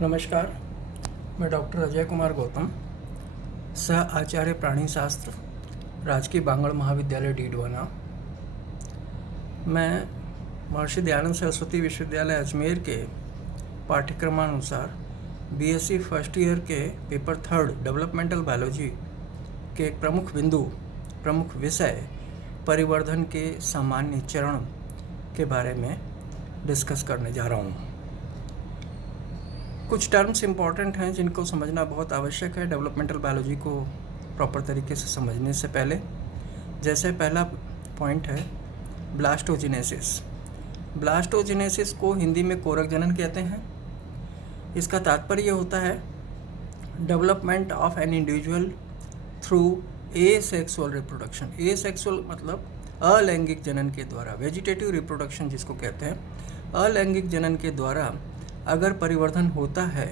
नमस्कार, मैं डॉक्टर अजय कुमार गौतम, सह आचार्य प्राणी शास्त्र, राजकीय बांगड़ महाविद्यालय डीडवाना। मैं महर्षि दयानंद सरस्वती विश्वविद्यालय अजमेर के पाठ्यक्रमानुसार बीएससी फर्स्ट ईयर के पेपर 3 डेवलपमेंटल बायोलॉजी के एक प्रमुख विषय परिवर्धन के सामान्य चरण के बारे में डिस्कस करने जा रहा हूँ। कुछ टर्म्स इम्पॉर्टेंट हैं जिनको समझना बहुत आवश्यक है डेवलपमेंटल बायोलॉजी को प्रॉपर तरीके से समझने से पहले। जैसे पहला पॉइंट है ब्लास्टोजेनेसिस। ब्लास्टोजेनेसिस को हिंदी में कोरक जनन कहते हैं। इसका तात्पर्य होता है development of an individual through asexual reproduction. Asexual मतलब अलैंगिक जनन के द्वारा, वेजिटेटिव रिप्रोडक्शन जिसको कहते हैं। अलैंगिक जनन के द्वारा अगर परिवर्धन होता है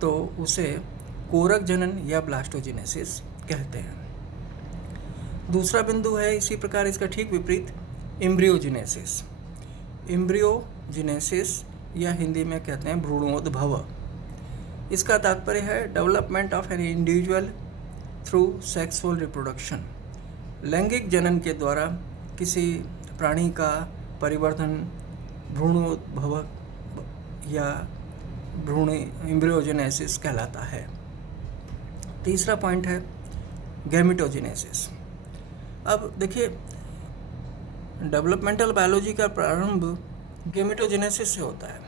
तो उसे कोरक जनन या ब्लास्टोजेनेसिस कहते हैं। दूसरा बिंदु है इसी प्रकार इसका ठीक विपरीत एम्ब्रियोजेनेसिस। एम्ब्रियोजेनेसिस या हिंदी में कहते हैं भ्रूणोद्भव। इसका तात्पर्य है development of an individual through sexual reproduction. लैंगिक जनन के द्वारा किसी प्राणी का परिवर्धन भ्रूणोद्भव या भ्रूण एम्ब्रियोजेनेसिस कहलाता है। तीसरा पॉइंट है गैमेटोजेनेसिस। अब देखिए, डेवलपमेंटल बायोलॉजी का प्रारंभ गैमेटोजेनेसिस से होता है।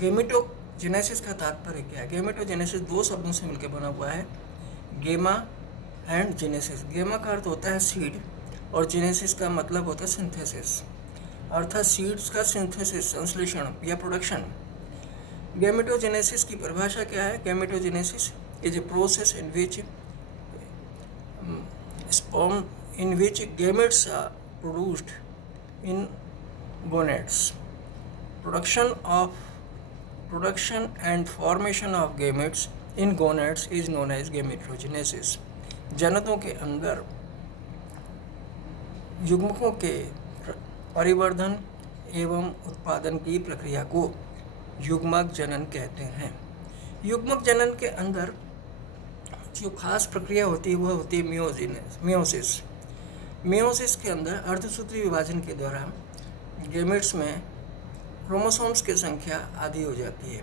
गैमेटोजेनेसिस का तात्पर्य क्या है? गैमेटोजेनेसिस दो शब्दों से मिलकर बना हुआ है, गेमा एंड जेनेसिस। गेमा का अर्थ होता है सीड और जेनेसिस का मतलब होता है सिंथेसिस, अर्थात सीड्स का सिंथेसिस, संश्लेषण या प्रोडक्शन। गैमेटोजेनेसिस की परिभाषा क्या है? Gametogenesis is a process in which gametes are produced in gonads. Production and formation of gametes in gonads is known as gametogenesis. जननों के अंदर युग्मकों के परिवर्धन एवं उत्पादन की प्रक्रिया को युग्मक जनन कहते हैं। युग्मक जनन के अंदर जो खास प्रक्रिया होती है वह होती है मियोसिस। मियोसिस के अंदर अर्धसूत्री विभाजन के दौरान गैमेट्स में क्रोमोसोम्स की संख्या आधी हो जाती है।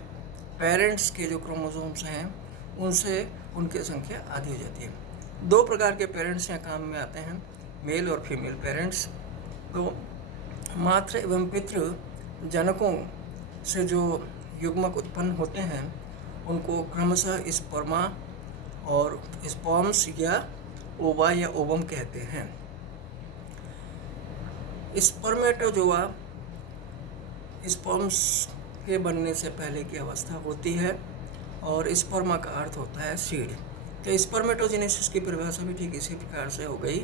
पेरेंट्स के जो क्रोमोसोम्स हैं उनसे उनकी संख्या आधी हो जाती है। दो प्रकार के पेरेंट्स यहाँ काम में आते हैं, मेल और फीमेल पेरेंट्स। तो मातृ एवं पितृ जनकों से जो युग्मक उत्पन्न होते हैं उनको क्रमशः स्पर्मा और स्पर्म्स या ओवा या ओवम कहते हैं। स्पर्मेटोजोआ स्पर्म्स के बनने से पहले की अवस्था होती है और स्पर्मा का अर्थ होता है सीड। तो स्पर्मेटोजेनेसिस की परिभाषा भी ठीक इसी प्रकार से हो गई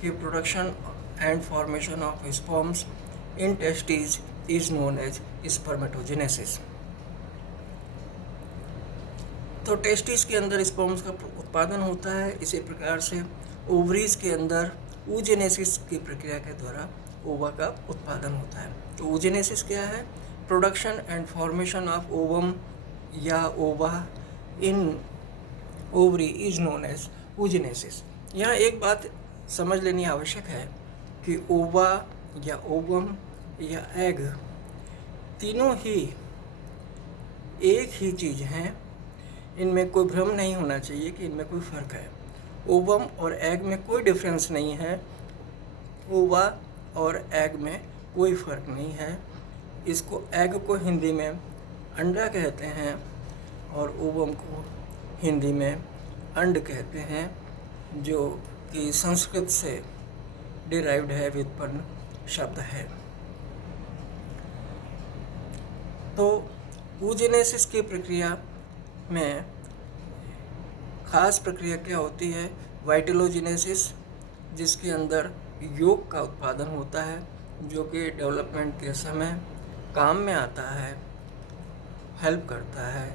कि production and formation of sperms in testis is known as spermatogenesis. तो टेस्टिस के अंदर स्पर्म्स का उत्पादन होता है। इसी प्रकार से ओवरीज के अंदर oogenesis की प्रक्रिया के द्वारा ओवा का उत्पादन होता है। तो oogenesis क्या है? Production and formation of ovum या ova in ovary is known as oogenesis। यहाँ एक बात समझ लेनी आवश्यक है कि ओवा या ओवम या एग तीनों ही एक ही चीज़ हैं। इनमें कोई भ्रम नहीं होना चाहिए कि इनमें कोई फ़र्क है। ओवम और एग में कोई डिफरेंस नहीं है। ओवा और एग में कोई फ़र्क नहीं है। इसको एग को हिंदी में अंडा कहते हैं और ओवम को हिंदी में अंड कहते हैं, जो कि संस्कृत से डिराइव्ड है, व्युत्पन्न शब्द है। तो oogenesis की प्रक्रिया में खास प्रक्रिया क्या होती है? वाइटेलोजेनेसिस, जिसके अंदर योग का उत्पादन होता है, जो कि डेवलपमेंट के समय काम में आता है, हेल्प करता है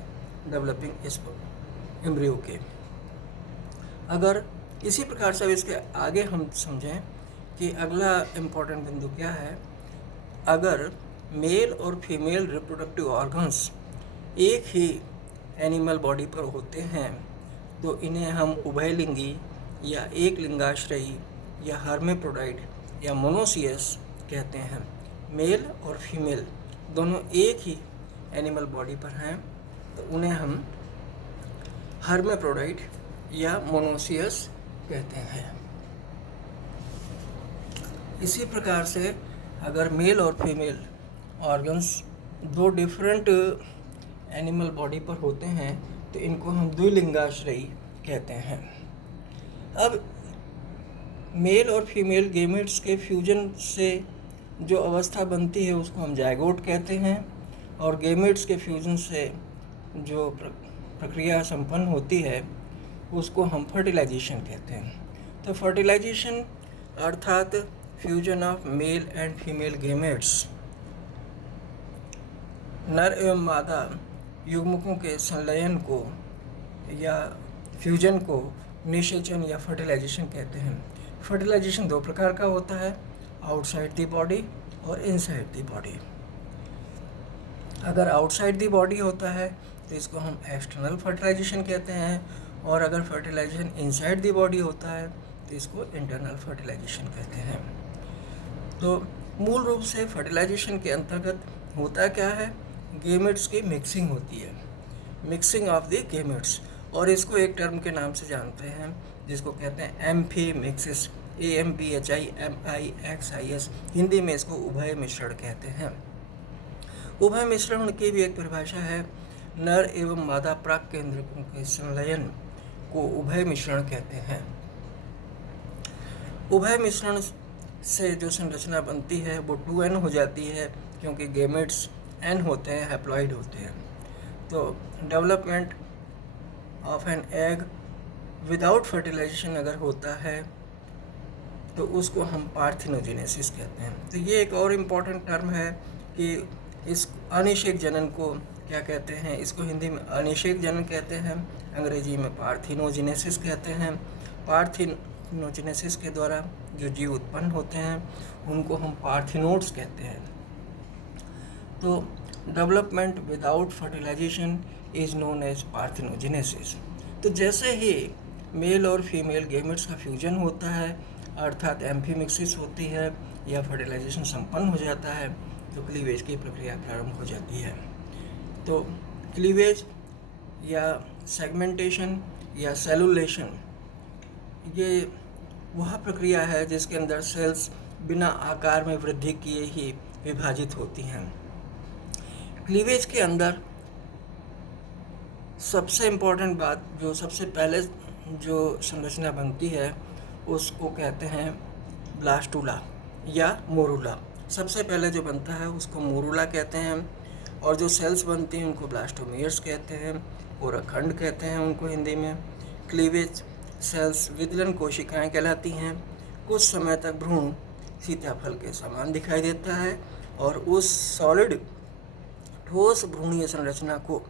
डेवलपिंग एम्ब्रियो के। अगर इसी प्रकार से इसके आगे हम समझें कि अगला इम्पोर्टेंट बिंदु क्या है। अगर मेल और फीमेल रिप्रोडक्टिव ऑर्गन्स एक ही एनिमल बॉडी पर होते हैं तो इन्हें हम उभयलिंगी या एक लिंगाश्रयी या हर्मेप्रोडाइट या मोनोसियस कहते हैं। मेल और फीमेल दोनों एक ही एनिमल बॉडी पर हैं तो उन्हें हम हर्मेप्रोडाइट या मोनोसियस कहते हैं। इसी प्रकार से अगर मेल और फीमेल ऑर्गन्स दो डिफरेंट एनिमल बॉडी पर होते हैं तो इनको हम द्विलिंगाश्रयी कहते हैं। अब मेल और फीमेल गेमेट्स के फ्यूजन से जो अवस्था बनती है उसको हम जायगोट कहते हैं, और गेमेट्स के फ्यूजन से जो प्रक्रिया संपन्न होती है उसको हम फर्टिलाइजेशन कहते हैं। तो फर्टिलाइजेशन अर्थात fusion of male and female gametes नर एवं मादा युग्मकों के संलयन को या फ्यूजन को निषेचन या फर्टिलाइजेशन कहते हैं। फर्टिलाइजेशन दो प्रकार का होता है, आउटसाइड द बॉडी और इनसाइड द बॉडी। अगर आउटसाइड द बॉडी होता है तो इसको हम एक्सटर्नल फर्टिलाइजेशन कहते हैं, और अगर फर्टिलाइजेशन इनसाइड द बॉडी होता है तो इसको इंटरनल फर्टिलाइजेशन कहते हैं। तो मूल रूप से फर्टिलाइजेशन के अंतर्गत होता क्या है, गेमेट्स की मिक्सिंग होती है, मिक्सिंग ऑफ द गेमेट्स, और इसको एक टर्म के नाम से जानते हैं जिसको कहते हैं एम्फीमिक्सिस, AMPHIMIXIS। हिंदी में इसको उभय मिश्रण कहते हैं। उभय मिश्रण की भी एक परिभाषा है, नर एवं मादा प्राक केंद्रकों के संलयन को उभय मिश्रण कहते हैं। उभय मिश्रण से जो संरचना बनती है वो 2n हो जाती है, क्योंकि गेमेट्स n होते हैं, हैप्लॉइड होते हैं। तो development of an egg without fertilisation अगर होता है तो उसको हम पार्थिनोजेनेसिस कहते हैं। तो ये एक और इम्पॉर्टेंट टर्म है कि इस अनिषेक जनन को क्या कहते हैं, इसको हिंदी में अनिषेक जनन कहते हैं, अंग्रेजी में पार्थिनोजेनेसिस कहते हैं। पार्थिनोजेनेसिस के द्वारा जो जीव उत्पन्न होते हैं उनको हम पार्थिनोड्स कहते हैं। तो development without fertilisation is known as parthenogenesis. तो जैसे ही मेल और फीमेल गेमेट्स का फ्यूजन होता है अर्थात एम्फीमिक्सिस होती है या फर्टिलाइजेशन संपन्न हो जाता है तो क्लीवेज की प्रक्रिया प्रारंभ हो जाती है। तो क्लीवेज या सेगमेंटेशन या सेलुलेशन ये वह प्रक्रिया है जिसके अंदर सेल्स बिना आकार में वृद्धि किए ही विभाजित होती हैं। क्लीवेज के अंदर सबसे इम्पोर्टेंट बात, जो सबसे पहले जो संरचना बनती है उसको कहते हैं ब्लास्टुला या मोरूला। सबसे पहले जो बनता है उसको मोरूला कहते हैं, और जो सेल्स बनती हैं उनको ब्लास्टोमियर्स कहते हैं, कोरखंड कहते हैं उनको हिंदी में। क्लीवेज सेल्स विदलन कोशिकाएं कहलाती हैं। कुछ समय तक भ्रूण सीताफल के समान दिखाई देता है, और उस सॉलिड ठोस भ्रूणीय संरचना को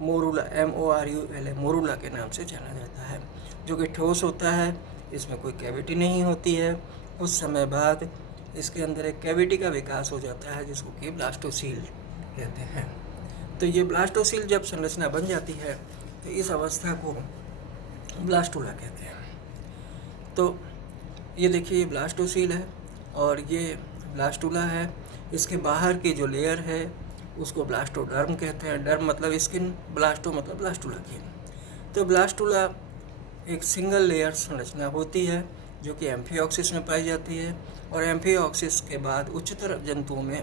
मोरूला MORULA मोरूला के नाम से जाना जाता है, जो कि ठोस होता है, इसमें कोई कैविटी नहीं होती है। कुछ समय बाद इसके अंदर एक कैविटी का विकास हो जाता है जिसको कि ब्लास्टोसील कहते हैं। तो ये ब्लास्टोसील जब संरचना बन जाती है तो इस अवस्था को ब्लास्टुला कहते हैं। तो ये देखिए ब्लास्टोसील है और ये ब्लास्टुला है। इसके बाहर की जो लेयर है उसको ब्लास्टोडर्म कहते हैं। डर्म मतलब स्किन, ब्लास्टो मतलब ब्लास्टुला की। तो ब्लास्टुला एक सिंगल लेयर संरचना होती है जो कि एम्फिऑक्सिस में पाई जाती है, और एम्फिऑक्सिस के बाद उच्चतर जंतुओं में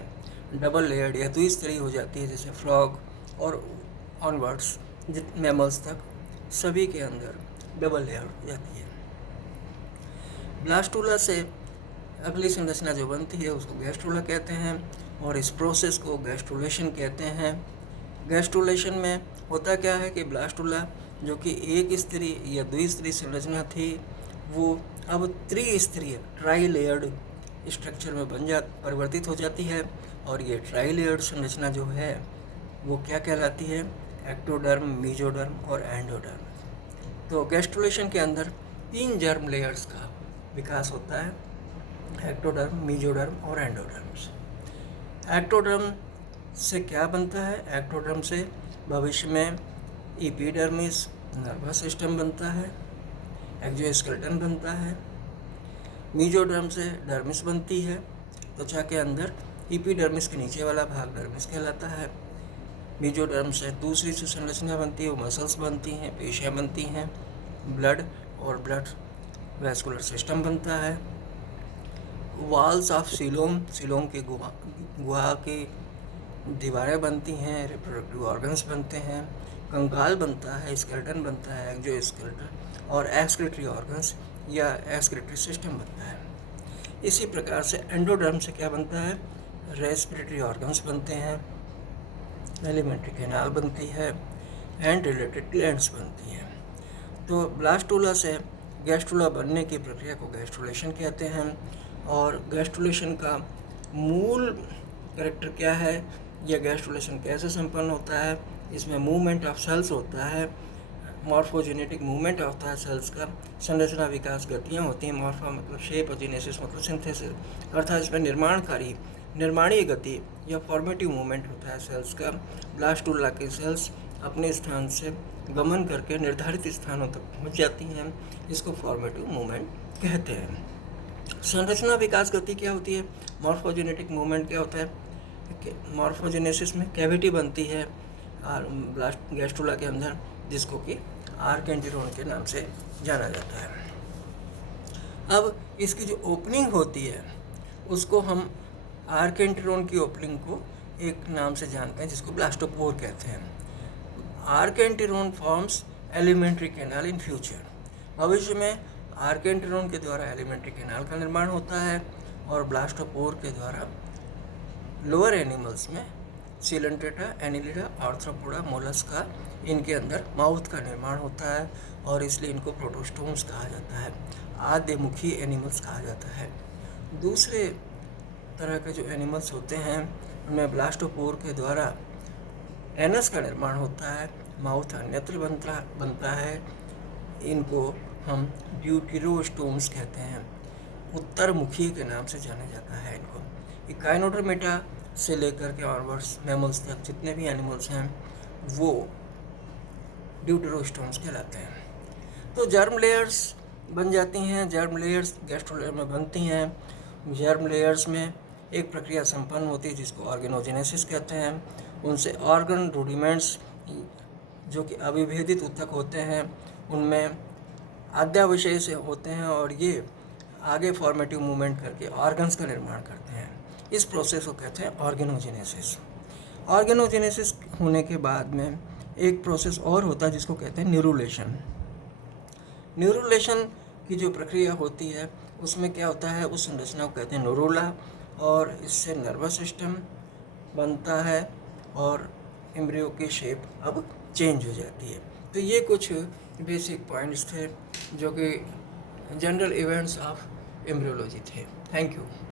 डबल लेयर्ड या द्विस्तरीय हो जाती है, जैसे फ्रॉग और ऑनवर्ड्स मैमल्स तक सभी के अंदर डबल लेयर हो जाती है। ब्लास्टुला से अगली संरचना जो बनती है उसको गैस्ट्रुला कहते हैं, और इस प्रोसेस को गैस्ट्रुलेशन कहते हैं। गैस्ट्रुलेशन में होता क्या है कि ब्लास्टुला जो कि एक स्तरीय या द्विस्तरीय संरचना थी वो अब त्रिस्तरीय ट्राई लेयर्ड स्ट्रक्चर में परिवर्तित हो जाती है, और ये ट्राई लेयर्ड संरचना जो है वो क्या कहलाती है, एक्टोडर्म, मीजोडर्म और एंडोडर्म। तो गैस्ट्रुलेशन के अंदर 3 जर्म लेयर्स का विकास होता है, एक्टोडर्म, मीजोडर्म और एंडोडर्म्स। एक्टोडर्म से क्या बनता है, एक्टोडर्म से भविष्य में एपिडर्मिस नर्वस सिस्टम बनता है, एक्सोस्केलेटन बनता है, मीजोडर्म से डर्मिस बनती है, त्वचा के अंदर एपिडर्मिस के नीचे वाला भाग डर्मिस कहलाता है। मीजोडर्म से दूसरी जो संरचना बनती है वो मसल्स बनती हैं, पेशियाँ बनती हैं, ब्लड और ब्लड वैस्कुलर सिस्टम बनता है। वॉल्स ऑफ सीलोम, सीलोम की गुहा की दीवारें बनती हैं, रिप्रोडक्टिव ऑर्गन्स बनते हैं, कंकाल बनता है, स्केलेटन बनता है, एक्सोस्केलेटन और एक्सक्रीटरी ऑर्गन्स या एक्सक्रीटरी सिस्टम बनता है। इसी प्रकार से एंडोडर्म से क्या बनता है, रेस्पिरेटरी ऑर्गन्स बनते हैं, एलिमेंट्री कैनाल बनती है एंड रिलेटेड ग्लैंड्स बनती हैं। तो ब्लास्टुला से गैस्ट्रुला बनने की प्रक्रिया को गैस्ट्रुलेशन कहते हैं। और गैस्ट्रुलेशन का मूल कैरेक्टर क्या है या गैस्ट्रुलेशन कैसे संपन्न होता है, इसमें मूवमेंट ऑफ सेल्स होता है, मॉर्फोजेनेटिक मूवमेंट होता है सेल्स का, संरचना विकास गतियाँ होती हैं, मॉर्फा मतलब शेप और जेनेसिस मतलब सिंथेसिस, अर्थात इसमें निर्माणीय गति या फॉर्मेटिव मूवमेंट होता है सेल्स का। ब्लास्टुला की सेल्स अपने स्थान से गमन करके निर्धारित स्थानों तक पहुंच जाती हैं, इसको फॉर्मेटिव मूवमेंट कहते हैं। संरचना विकास गति क्या होती है, मॉर्फोजेनेटिक मूवमेंट क्या होता है, मॉर्फोजेनेसिस में कैविटी बनती है और गैस्ट्रुला के अंदर, जिसको कि आर्केंटिरोन के नाम से जाना जाता है। अब इसकी जो ओपनिंग होती है उसको हम आर्केंटिरोन की ओपनिंग को एक नाम से जानते हैं जिसको ब्लास्टोपोर कहते हैं। Archenteron forms alimentary canal in future, भविष्य में आर्केंटिरोन के द्वारा एलिमेंट्री कैनाल का निर्माण होता है और ब्लास्टोपोर के द्वारा लोअर एनिमल्स में सिलेंट्रेटा, एनिलिडा, आर्थ्रोपोडा, मोलस्का, इनके अंदर माउथ का निर्माण होता है और इसलिए इनको प्रोटोस्टोम्स कहा जाता है, आद्यमुखी एनिमल्स कहा जाता है। दूसरे तरह के जो एनिमल्स होते हैं उनमें ब्लास्टोपोर के द्वारा एनस का निर्माण होता है, माउथ अन्यत्र बनता है, इनको हम ड्यूटेरोस्टोम्स कहते हैं, उत्तरमुखी के नाम से जाना जाता है इनको। इकाइनोडर्मेटा से लेकर के ऑनवर्ड्स मैमल्स तक जितने भी एनिमल्स हैं वो ड्यूटेरोस्टोम्स कहलाते हैं। तो जर्म लेयर्स बन जाती हैं, जर्म लेयर्स गैस्ट्रोलेयर में बनती हैं। जर्म लेयर्स में एक प्रक्रिया संपन्न होती है जिसको ऑर्गेनोजेनेसिस कहते हैं, उनसे ऑर्गन रूडिमेंट्स जो कि अविभेदित ऊतक होते हैं उनमें आद्यावशय से होते हैं और ये आगे फॉर्मेटिव मूवमेंट करके ऑर्गन्स का निर्माण करते हैं। इस प्रोसेस को कहते हैं ऑर्गेनोजेनेसिस। ऑर्गेनोजेनेसिस होने के बाद में एक प्रोसेस और होता है जिसको कहते हैं न्यूरुलेशन। न्यूरुलेशन की जो प्रक्रिया होती है उसमें क्या होता है, उस संरचना को कहते हैं नोरोला और इससे नर्वस सिस्टम बनता है और एम्ब्रियो की शेप अब चेंज हो जाती है। तो ये कुछ बेसिक पॉइंट्स थे जो कि जनरल इवेंट्स ऑफ एम्ब्रियोलॉजी थे। Thank you.